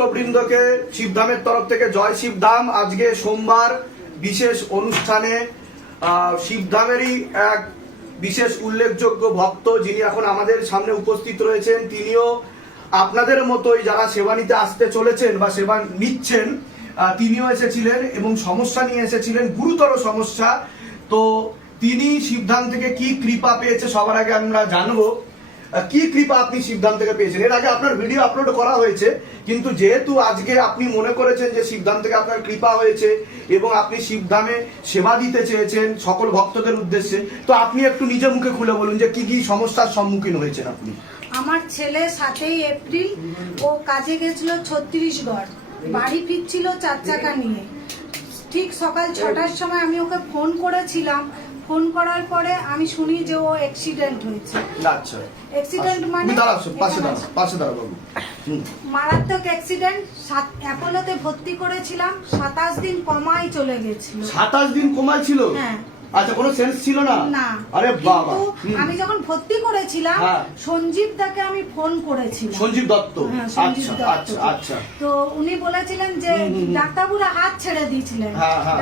ভক্তবৃন্দকে শিবধামের তরফ থেকে জয় শিবধাম। আজকে সোমবার বিশেষ অনুষ্ঠানে শিবধামেরই এক বিশেষ উল্লেখযোগ্য ভক্ত যিনি এখন আমাদের সামনে উপস্থিত রয়েছেন, তিনিও আপনাদের মতোই যারা সেবা নিতে আসতে চলেছেন বা সেবা নিচ্ছেন, তিনিও এসেছিলেন এবং সমস্যা নিয়ে এসেছিলেন, গুরুতর সমস্যা। তো তিনি শিবধাম থেকে কি কৃপা পেয়েছে সবার আগে আমরা জানবো। কি কৃপা আপনি শিবধাম থেকে পেয়েছেন? এর আগে আপনার ভিডিও আপলোড করা হয়েছে, কিন্তু যেহেতু আজকে আপনি মনে করেছেন যে শিবধাম থেকে আপনার কৃপা হয়েছে এবং আপনি শিবধামে সেবা দিতে চেয়েছেন সকল ভক্তদের উদ্দেশ্যে, তো আপনি একটু নিজে মুখে খুলে বলুন যে কি কি সমস্যার সম্মুখীন হয়েছেন আপনি। আমার ছেলে 7ই এপ্রিল ও কাজে গেছিল ছত্তিশগড়, বাড়ি ফিরছিল 4 চাকা নিয়ে। ঠিক সকাল 6টার সময় আমি ওকে ফোন করেছিলাম। ফোন করার পরে আমি শুনি যে ও অ্যাক্সিডেন্ট হয়েছে। আচ্ছা, অ্যাক্সিডেন্ট মানে মারাত্মক অ্যাক্সিডেন্ট। অ্যাপোলোতে ভর্তি করেছিলাম, 27 দিন কমায় চলে গেছিল। 27 দিন কমায় ছিল? হ্যাঁ। আচ্ছা, কোনো সেন্স ছিল না? না। আরে বাবা। আমি যখন ভর্তি করেছিলাম সঞ্জীব দাকে আমি ফোন করেছিলাম। সঞ্জীব দত্ত? আচ্ছা আচ্ছা আচ্ছা। তো উনি বলেছিলেন যে ডাক্তারবাবুরা হাত ছেড়ে দিয়েছিলেন।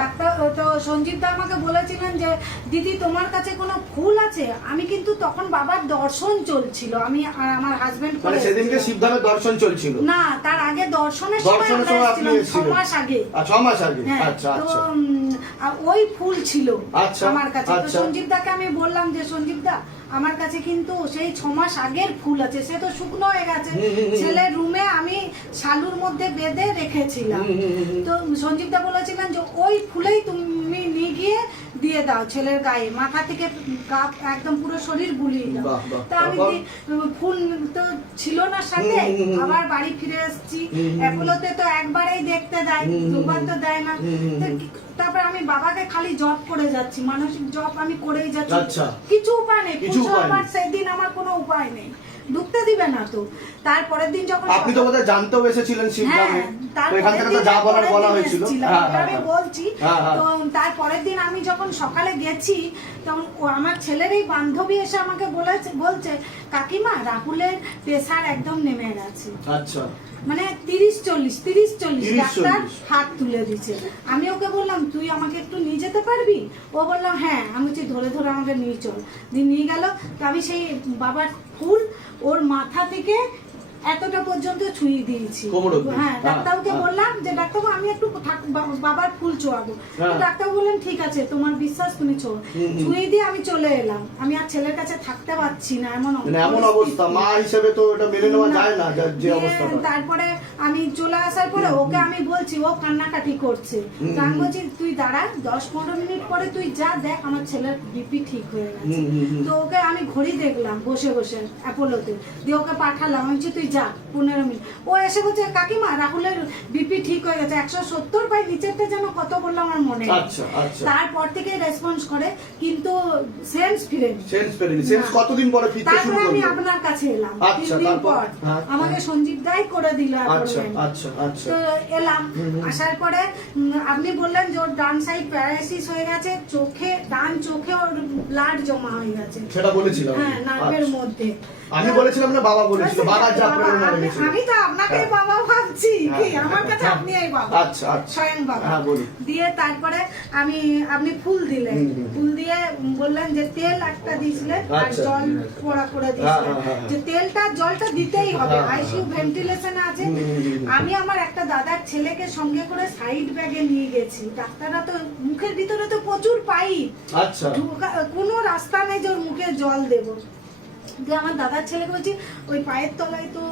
ডাক্তার তো সঞ্জীব দা আমাকে বলেছিলেন যে দিদি তোমার কাছে কোনো ফুল আছে? আমি কিন্তু তখন বাবার দর্শন চলছিল, আমি আর আমার হাজবেন্ড। মানে সেদিনকে শিবধামের দর্শন চলছিল? না, তার আগে দর্শনের সময় আমরা এসেছিলাম 6 মাস আগে। 6 মাস আগে। আচ্ছা আচ্ছা। ওই ফুল ছিল আমার কাছে। তো সঞ্জীব দাকে আমি বললাম যে সঞ্জীব দা আমার কাছে কিন্তু সেই 6 মাস আগের ফুল আছে, সে তো শুকনো হয়ে গেছে। ছেলের রুমে আমি শালুর মধ্যে বেঁধে রেখেছিলাম। তো সঞ্জীব দা বলেছিলেন যে ওই ফুলেই তুমি নিয়ে গিয়ে দিয়ে দাও ছেলের গায়ে, মাথা থেকে একদম পুরো শরীর বুলিয়ে দাও। তো আমি ফুল তো ছিল না সাথে, আবার বাড়ি ফিরে এসেছি। অ্যাপোলোতে তো একবারেই দেখতে দেয়, দুবার তো দেয় না। তারপর আমি বাবাকে খালি জব করে যাচ্ছি, মানসিক জব আমি করেই যাচ্ছি। কিছু উপায় নেই, সেদিন আমার কোনো উপায় নেই, ঢুকতে দিবে না। তো তারপরের দিন যখন আপনি তো বোধহয় জানতেও এসেছিলেন শিবধামে, তো এখান থেকে তো যা বলার বলা হয়েছিল। আমি বলছি। তো তারপরের দিন আমি যখন সকালে গেছি, তখন আমার ছেলের এই বান্ধবী এসে আমাকে বলছে কাকিমা রাহুলের প্রেসার একদম নেমে গেছে। আচ্ছা। মানে 30-40 ডাক্তার হাত তুলে দিচ্ছে। আমি ওকে বললাম তুই আমাকে একটু নিয়ে যেতে পারবি? ও বললাম হ্যাঁ। আমি বলছি ধরে ধরে আমাকে নিয়ে চল। নিয়ে গেল। তো আমি সেই বাবার ফুল ওর মাথা থেকে এতটা পর্যন্ত ছুঁয়ে দিয়েছি। হ্যাঁ, ডাক্তারকে বললাম যে ডাক্তারবাবু আমি একটু বাবার ফুল ছোঁয়াবো। ডাক্তার বললেন ঠিক আছে, তোমার বিশ্বাস, তুমি ছুঁয়ে দিয়ে আমি চলে এলাম। আমি আর ছেলের কাছে থাকতে পারছি না, এমন অবস্থা। মা হিসেবে তো এটা মেনে নেওয়া যায় না যে অবস্থা। তারপরে আমি চলে আসার পরে ওকে আমি বলছি, ও কান্নাকাটি করছে। আমি বলছি তুই দাঁড়া, 10-15 মিনিট পরে তুই যা দেখ আমার ছেলের বিপি ঠিক হয়ে গেছে। তো ওকে আমি ঘড়ি দেখলাম বসে বসে অ্যাপোলোতে, দিয়ে ওকে পাঠালাম। আমি বলছি তুই যা 15 মিনিট। ও এসে বলছে কাকিমা রাহুলের বিপি ঠিক হয়ে গেছে 170, বাই নিচেরটা যেন কত বললো আমার মনে নেই। তারপর থেকে রেসপন্স করে, কিন্তু সেন্স ফিরেনি। কতদিন পরে ফিরতে শুরু করলো? আমি আপনার কাছে এলাম 3 দিন পর। আমাকে সঞ্জীব দাই করে দিল। তো এলাম, আসার পরে আপনি বললেন যে ওর ডান সাইড প্যারালাইসিস হয়ে গেছে, ডান চোখে ওর ব্লাড জমা হয়ে গেছে। সেটা বলেছিলাম। হ্যাঁ, নার্ভের মধ্যে। আমি বলেছিলাম না, বাবা বলেছিল। বাবা যা আমি তো আপনাকে বাবা ভাবছি, কি আমার কাছে আপনি এই বাবা। আচ্ছা আচ্ছা, স্বয়ং বাবা। দিয়ে তারপরে আপনি ফুল দিলেন। ফুল দিয়ে বললেন যে তেল একটা দিয়েছিলেন আর জল পড়া করে দিয়েছিলেন, যে তেলটা জলটা দিতেই হবে। আইসিইউ ভেন্টিলেশন আছে। আমি আমার একটা দাদার ছেলেকে সঙ্গে করে সাইড ব্যাগে নিয়ে গেছি। ডাক্তাররা তো মুখের ভিতরে তো প্রচুর পাইপ, কোনো রাস্তা নেই যে ওর মুখে জল দেবো। যে আমার দাদার ছেলেকে বলছি ওই পায়ের তলায় তো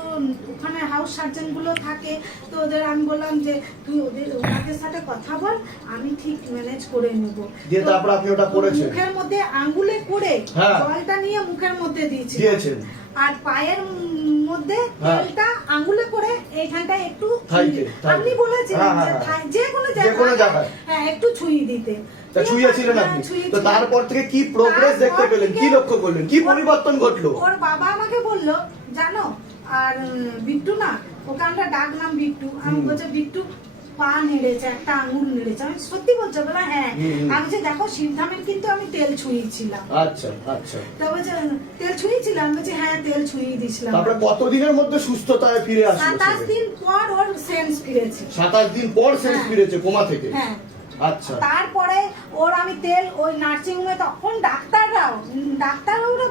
ওখানে হাউস সার্জন গুলো থাকে, তো ওদের আমি বললাম যে তুই ওদের সাথে কথা বল, আমি ঠিক ম্যানেজ করে নেবো। মুখের মধ্যে আঙ্গুলে করে জলটা নিয়ে মুখের মধ্যে দিয়েছেন, আর পায়ের মধ্যে তেলটা আঙ্গুলে করে এইখানটায় একটু আপনি বলেছিলেন যে কোনো জায়গায় হ্যাঁ একটু ছুঁয়ে দিতে। ছুঁয়েছিলেন আপনি? তো তারপর থেকে কি প্রোগ্রেস দেখতে পেলেন, কি লক্ষ্য করলেন, কি পরিবর্তন ঘটলো? ওর বাবা আমাকে বললো জানো, আর বিট্টু না, ওকে আমরা ডাকলাম বিট্টু। আমি বলছে বিট্টু পা নেড়েছে, একটা আঙুল নেড়েছে। আমি সত্যি বলছো? বলে হ্যাঁ। আমি যে দেখো শিবধামের কিন্তু আমি তেল ছুঁয়েছিলাম। আচ্ছা আচ্ছা। তা বলছে তেল ছুঁয়েছিলাম, বলছে হ্যাঁ তেল ছুঁয়ে দিছিলাম। তারপরে কতদিনের মধ্যে সুস্থতায় ফিরে আসলো? 27 দিন পর ওর সেন্স ফিরেছে। 27 দিন পর সেন্স হ্যাঁ। ফিরেছে কোমা থেকে? হ্যাঁ। আচ্ছা। তারপরে ওর আমি তেল ওই নার্সিং হোমে, তখন ডাক্তাররাও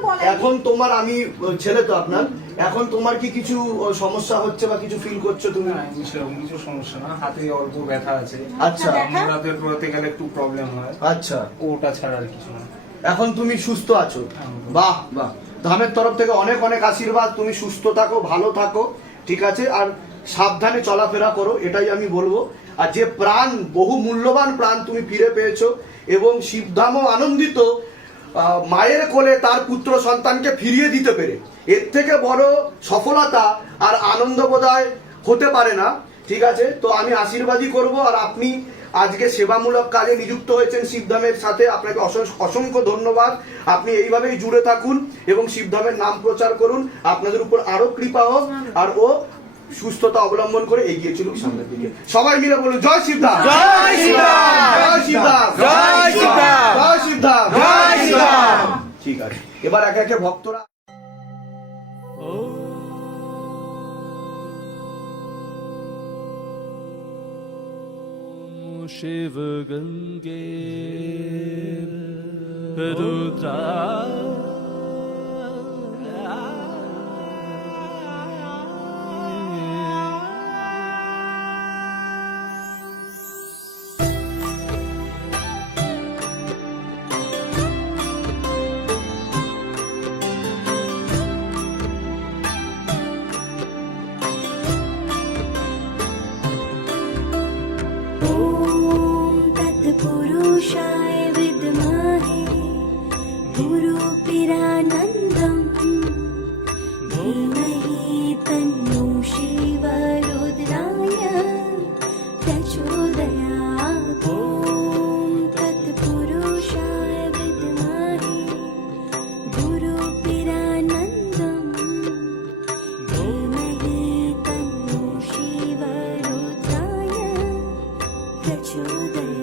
বলে এখন তোমার, আমি ছেলে তো আপনার, এখন তোমার কি কিছু সমস্যা হচ্ছে বা কিছু ফিল করছো তুমি? না, সেরকম কিছু সমস্যা না, হাতে অল্প ব্যথা আছে। আচ্ছা। রাতে করতে গেলে একটু প্রবলেম হয়। আচ্ছা। ওটা ছাড়া আর কিছু না। এখন তুমি সুস্থ আছো? হ্যাঁ। বাহ বাহ, ধামের তরফ থেকে অনেক অনেক আশীর্বাদ। তুমি সুস্থ থাকো, ভালো থাকো, ঠিক আছে? আর সাবধানে চলাফেরা করো, এটাই আমি বলবো। আর যে প্রাণ, বহু মূল্যবান প্রাণ তুমি ফিরে পেয়েছো, এবং শিবধামও আনন্দিত মায়ের কোলে তার পুত্র সন্তানকে ফিরিয়ে দিতে পেরে। এর থেকে বড় সফলতা আর আনন্দ বোধহয় হতে পারে না, ঠিক আছে? তো আমি আশীর্বাদই করব। আর আপনি আজকে সেবামূলক কাজে নিযুক্ত হয়েছেন শিবধামের সাথে, আপনাকে অসংখ্য ধন্যবাদ। আপনি এইভাবেই জুড়ে থাকুন এবং শিবধামের নাম প্রচার করুন। আপনাদের উপর আরো কৃপা হোক, আর ও সুস্থতা অবলম্বন করে এগিয়ে চলুক সামনের দিকে। সবাই মিলে বলুন জয় শিবধাম, জয় শিবধাম, জয় শিবধাম, জয় শিবধাম, জয় শিবধাম, জয় শিবধাম। ঠিক আছে, এবার একে একে ভক্তরা। शिव गंगे रुद्रा पुरुषाय विद्महे गुरुपिरानन्दम् धीमहि तन्नो शिवरुद्राय प्रचोदयात्। ॐ तत्पुरुषाय विद्महे गुरुपिरानन्दम् धीमहि तन्नो शिवरुद्राय प्रचोदयात्।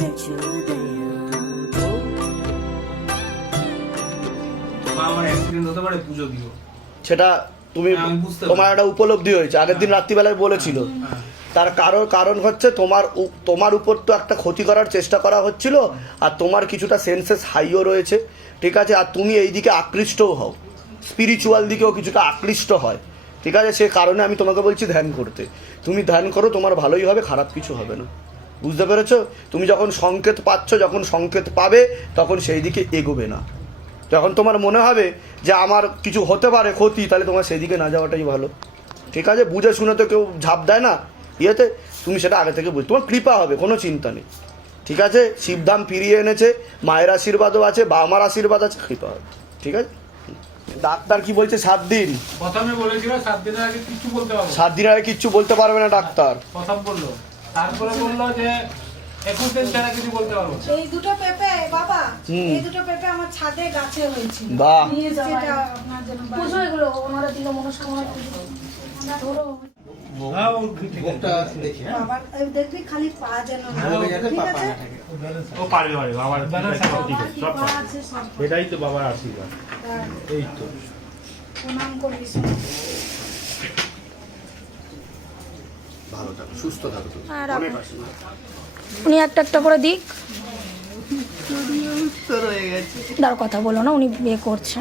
प्रचोदयात् মা আমার অ্যাক্সিডেন্ট হতে পারে, পুজো দিও। সেটা তুমি হ্যাঁ, আমি বুঝতে তোমার পারি। একটা উপলব্ধি হয়েছে, আগের দিন রাত্রিবেলায় বলেছিল। হ্যাঁ। তার কারণ হচ্ছে তোমার উপর তো একটা ক্ষতি করার চেষ্টা করা হচ্ছিল, আর তোমার কিছুটা সেন্সেস হাইও রয়েছে, ঠিক আছে, আর তুমি এই দিকে আকৃষ্টও হও, স্পিরিচুয়াল দিকেও কিছুটা আকৃষ্ট হয়, ঠিক আছে। সে কারণে আমি তোমাকে বলছি ধ্যান করতে। তুমি ধ্যান করো, তোমার ভালোই হবে, খারাপ কিছু হবে না, বুঝতে পেরেছো? তুমি যখন সংকেত পাচ্ছ, যখন সংকেত পাবে, তখন সেই দিকে এগোবে না। যখন তোমার মনে হবে যে আমার কিছু হতে পারে ক্ষতি, তাহলে তোমার সেই দিকে না যাওয়াটাই ভালো, ঠিক আছে। বুঝে শুনে তো কেউ ঝাঁপ দেয় না ইয়েতে, তুমি সেটা আগে থেকে বুঝ, তোমার কৃপা হবে, কোনো চিন্তা নেই, ঠিক আছে। শিবধাম ফিরিয়ে এনেছে, মায়ের আশীর্বাদও আছে, বাবা মার আশীর্বাদ আছে, কৃপা হবে, ঠিক আছে। ডাক্তার কি বলছে? 7 দিন। প্রথমে বলেছিল 7 দিনের আগে কিছু বলতে পারবো 7 দিনের আগে কিচ্ছু বলতে পারবে না ডাক্তার। প্রথম বললো, তারপরে বললো যে 21 দিন ছাড়া কিছু বলতে পারবো না। এই দুটো পেঁপে বাবা, হুম। এই দুটো পেঁপে আমার ছাদে গাছে হয়েছিল। বাহ। নিয়ে এসেছি, এটা আপনার জন্য। পুজো এগুলো ওনারা দিল মনস্কামনা পুজো ধরো হ্যাঁ, ও ঠিক আছে। বাবার এই দেখবি খালি পা যেন না, ঠিক আছে? ও পারবে পারবে বাবার ব্যালেন্স সব ঠিক আছে, সব পা পারবে। আছে সব। এটাই তো বাবার আশীর্বাদ। হ্যাঁ, এই তো প্রণাম করিস। ভালো থাকো, সুস্থ থাকো, আর অনেক আশীর্বাদ। উনি একটা একটা করে দিক দাঁড় কথা বলো না, উনি বিয়ে করছে,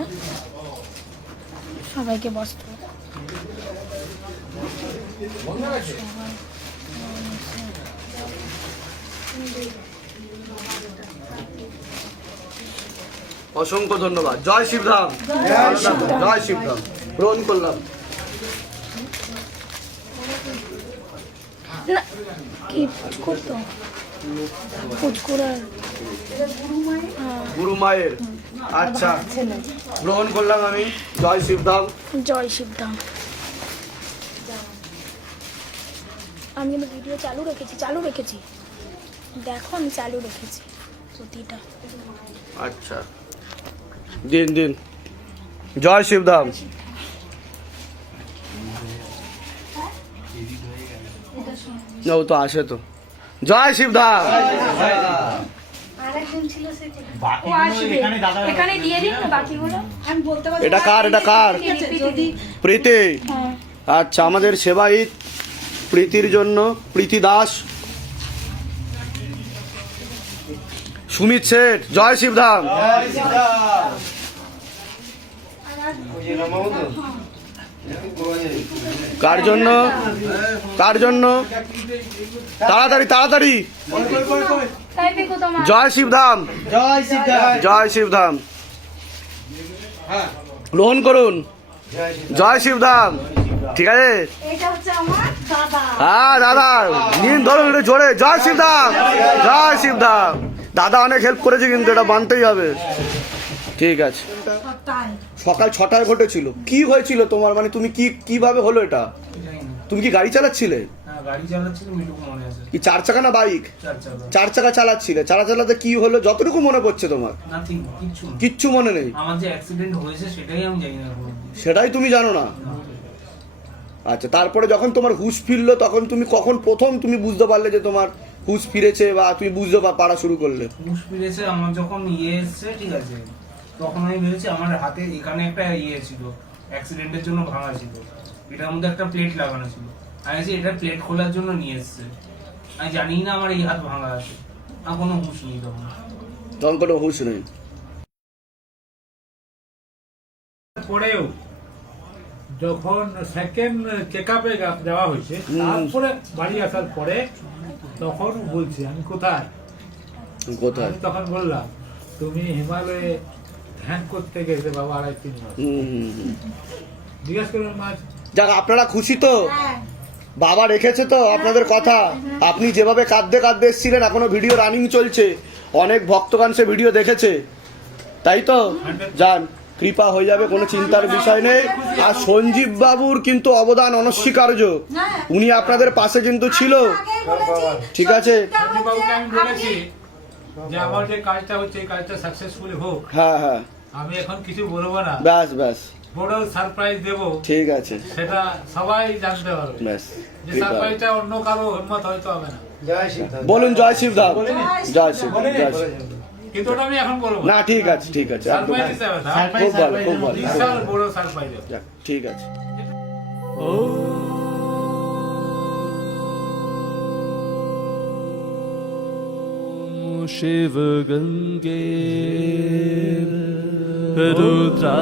সবাইকে বসতে হবে। অসংখ্য ধন্যবাদ। জয় শিবধাম, জয় শিবধাম। গ্রহণ করলাম। না কি পুচকুর তো পুচকুরের গুরু মায়ের, আচ্ছা, গ্রহণ করলাম আমি। জয় শিবধাম। জয় শিবধাম। আমি কিন্তু ভিডিও চালু রেখেছি দেখো, আমি চালু রেখেছি প্রতিটা। আচ্ছা, দিন। জয় শিবধাম। ও তো আসে তো। জয় শিবধাম। আরেকজন ছিল সে কোথায়? ও আসবে, এখানে দিয়ে দিন না বাকিগুলো। আমি বলতে পারছি এটা না। কার? এটা কার? ঠিক আছে, যদি প্রীতি। হ্যাঁ আচ্ছা, আমাদের সেবায়িত প্রীতির জন্য, প্রীতি দাস। সুমিত শেঠ। জয় শিবধাম। কার জন্য? তাড়াতাড়ি। তাই দেখো তোমার জয় শিবধাম। জয় শিবধাম। গ্রহণ করুন। জয় শিবধাম, ঠিক আছে। এটা হচ্ছে আমার দাদা। হ্যাঁ দাদা, নিন, ধরুন একটু জোরে। জয় শিবধাম, জয় শিবধাম। দাদা অনেক হেল্প করেছে, কিন্তু এটা মানতেই হবে, ঠিক আছে। সবটাই। সকাল 6টায় ঘটেছিল। কি হয়েছিল তোমার, মানে তুমি কিভাবে হলো এটা? এটাই না। তুমি কি গাড়ি চালাচ্ছিলে? হ্যাঁ, গাড়ি চালাচ্ছিলাম, এটুকু মনে আছে। কি 4 চাকা না বাইক? 4 চাকা। 4 চাকা চালাচ্ছিলে। চালাতে কি হলো যতটুকু মনে পড়ছে তোমার? নাথিং, কিচ্ছু না। কিচ্ছু মনে নেই? আমার যে অ্যাক্সিডেন্ট হয়েছে সেটাই আমি জানি না এখনো অবধি। সেটাই তুমি জানো না? আচ্ছা, তারপরে যখন তোমার হুঁশ ফিরলো, তখন তুমি কখন প্রথম তুমি বুঝতে পারলে যে তোমার হুঁশ ফিরেছে, বা তুমি বুঝতে পারা শুরু করলে? হুঁশ ফিরেছে আমার যখন এসছে, ঠিক আছে, তখন আমি ভেবেছি আমার হাতে এখানে একটা ছিল, অ্যাক্সিডেন্টের জন্য ভাঙা ছিল, এটার মধ্যে একটা প্লেট লাগানো ছিল। আমি ভাবছি এটা প্লেট খোলার জন্য নিয়ে এসছে, আমি জানি না আমার এই হাত ভাঙা আছে। আর কোনো হুঁশ নেই তখন। কোনো হুঁশ নেই। পরেও যখন সেকেন্ড চেকআপে যাওয়া হয়েছে, তারপরে বাড়ি আসার পরে তখন বলছি আমি কোথায়, আমি তখন বললাম তুমি হিমালয়ে ধ্যান করতে গেছে বাবা 2.5-3 মাস। জিজ্ঞেস করলাম মাছ। যাক, আপনারা খুশি তো? হ্যাঁ। বাবা রেখেছে তো আপনাদের কথা? আপনি যেভাবে কাঁদতে এসেছিলেন, এখনো ভিডিও রানিং চলছে, অনেক ভক্তগণ সে ভিডিও দেখেছে, তাই তো? যান, কৃপা হয়ে যাবে, কোনো চিন্তার বিষয় নেই। আর সঞ্জীব বাবুর কিন্তু অবদান অনস্বীকার্য, উনি আপনাদের পাশে কিন্তু ছিল, আগেই বলেছি, ঠিক আছে। সঞ্জীববাবুকে আমি বলেছি যে আমার যে কাজটা হচ্ছে এই কাজটা সাকসেসফুলি হোক, হ্যাঁ, আমি এখন কিছু বলবো না, ব্যাস, বড় সারপ্রাইজ দেবো, ঠিক আছে, সেটা সবাই জানতে পারবে। ব্যাস, যে সারপ্রাইজটা অন্য কারো হিম্মত হয়তো হবে না। বলুন জয় শিবধাম, জয় শিব, জয় শিব। কিন্তু ওটা আমি এখন বলবো না ঠিক আছে, ঠিক আছে, একদম। সারপ্রাইজ হিসাবে না। খুব ভালো, খুব ভালো, বিশাল বড় সারপ্রাইজ। যাক, ঠিক আছে। शिव गंगे रुद्रा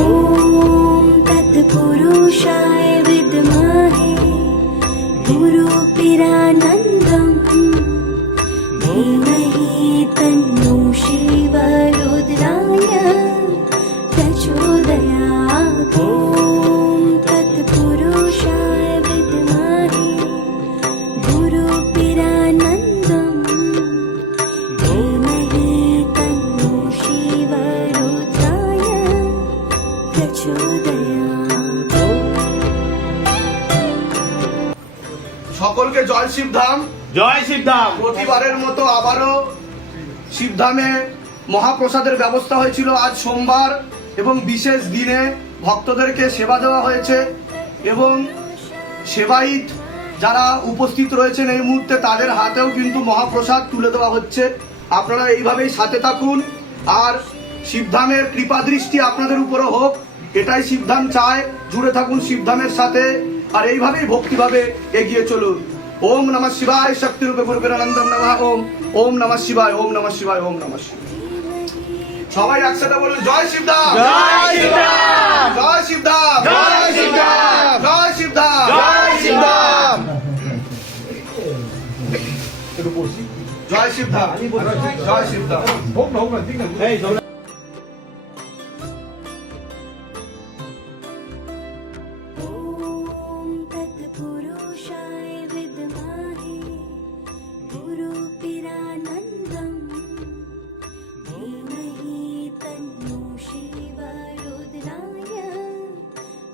ॐ तत्पुरुषाय विद्महे गुरुपिरानन्दम् धीमहि तन्नो शिवरुद्राय प्रचोदयात्। ॐ तत्पुरुषाय विद्महे गुरुपिरानन्दम् धीमहि तन्नो शिवरुद्राय प्रचोदयात्। সকলকে জয় শিবধাম। জয় শিবধাম। প্রতিবারের মতো আবারও শিবধামে মহাপ্রসাদের ব্যবস্থা হয়েছিল আজ সোমবার, এবং বিশেষ দিনে ভক্তদেরকে সেবা দেওয়া হয়েছে, এবং সেবায়িত যারা উপস্থিত রয়েছেন এই মুহূর্তে তাদের হাতেও কিন্তু মহাপ্রসাদ তুলে দেওয়া হচ্ছে। আপনারা এইভাবেই সাথে থাকুন, আর শিবধামের কৃপা দৃষ্টি আপনাদের উপরে হোক, এটাই শিবধাম চায়। জুড়ে থাকুন শিবধামের সাথে, আর এইভাবেই ভক্তিভাবে এগিয়ে চলুন। ওম নমঃ শিবায়, শক্তি রূপে গুরুবীরানন্দম নমঃ। ওম ওম নমঃ শিবায়, ওম নমঃ শিবায়, ওম নমঃ শিবায়। সবাই একসাথে বলুন জয় শিবধাম, জয় শিবধাম, জয় শিবধাম, জয় শিবধাম, জয় শিবধাম, জয় শিবধাম। জয় শিবধাম, জয় শিবধাম। ॐ तत्पुरुषाय विद्महे गुरुपिरानन्दम् धीमहि तन्नो शिवरुद्राय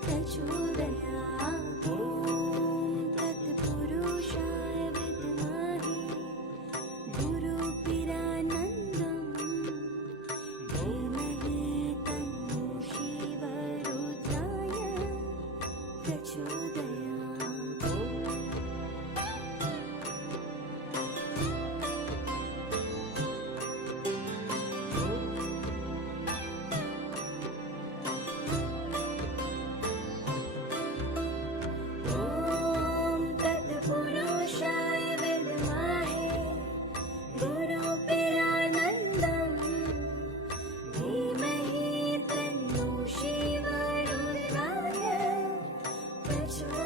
प्रचोदयात्। ॐ तत्पुरुषाय विद्महे गुरुपिरानन्दम् धीमहि तन्नो शिवरुद्राय प्रचोदयात्। ॐ तत्पुरुषाय विद्महे गुरुपिरानन्दम् धीमहि तन्नो शिवरुद्राय प्रचोदयात्।